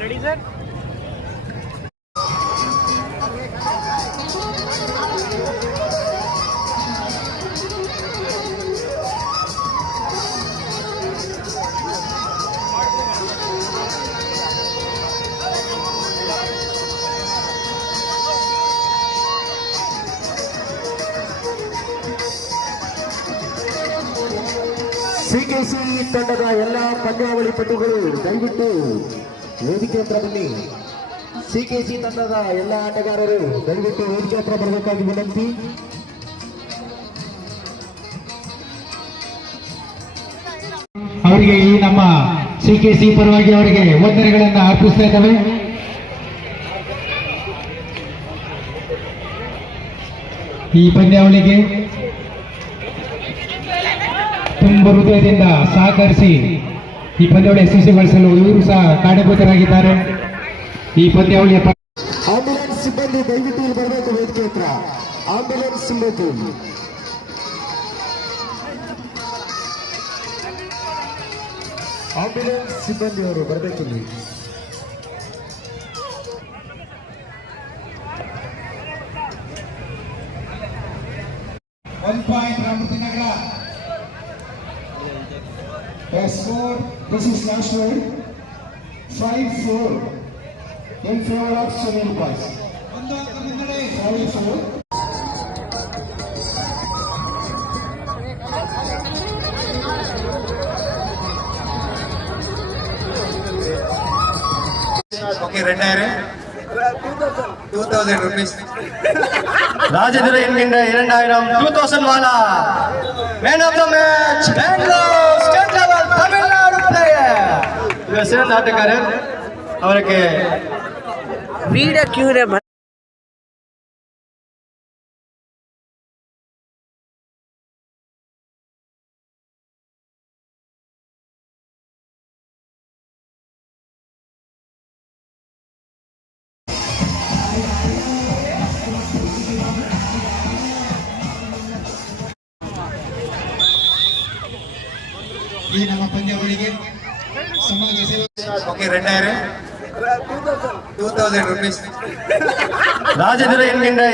ready, sir? ಸಿಕೆಸಿ ತಂಡದ ಎಲ್ಲ ಪಂದ್ಯಾವಳಿ ಪಟುಗಳು ದಯವಿಟ್ಟು ವೇದಿಕೆ ಹತ್ರ ಬನ್ನಿ. ಸಿಕೆಸಿ ತಂಡದ ಎಲ್ಲ ಆಟಗಾರರು ದಯವಿಟ್ಟು ವೇದಿಕೆ ಹತ್ರ ಬರಬೇಕಾಗಿ ವಿನಂತಿ. ಅವರಿಗೆ ಈ ನಮ್ಮ ಸಿಕೆಸಿ ಪರವಾಗಿ ಅವರಿಗೆ ವಂದನೆಗಳನ್ನು ಅರ್ಪಿಸ್ತಾ ಇದ್ದೇವೆ. ಈ ಪಂದ್ಯಾವಳಿಗೆ ತುಂಬ ಹೃದಯದಿಂದ ಸಹಕರಿಸಿ ಈ ಪಂದ್ಯಾವಳಿ ಯಶಸ್ವಿಗೊಳಿಸಲು ಇವರು ಸಹ ಕಾರಣಭೂತರಾಗಿದ್ದಾರೆ. ಈ ಪಂದ್ಯಾವಳಿಯ ಆಂಬ್ಯುಲೆನ್ಸ್ ಸಿಬ್ಬಂದಿ ದಯವಿಟ್ಟು ಇಲ್ಲಿ ಬರಬೇಕು ವೇದಿಕೆ ಹತ್ರ. ಆಂಬ್ಯುಲೆನ್ಸ್ ಸಿಬ್ಬಂದಿ ಅವರು ಬರಬೇಕು ಇಲ್ಲಿ. ರಾಮತಿನಗರ S4, this is national 5-4 in favor of Sunil boys. 5-4. Okay, red iron. 2000 rupees. Rajendra Inginda 2000 wala. Man of the match, Bangalore State Level Tamil Nadu player. ಇವರ ಆಟಗಾರ ಅವರಿಗೆ Video क्यों रे ಈ ನಮ್ಮ ಪಂದ್ಯಾವಳಿಗೆ ಸಮಾಜ ಸೇವೆ. Okay, red iron. 2000 rupees. Rajendra Inginda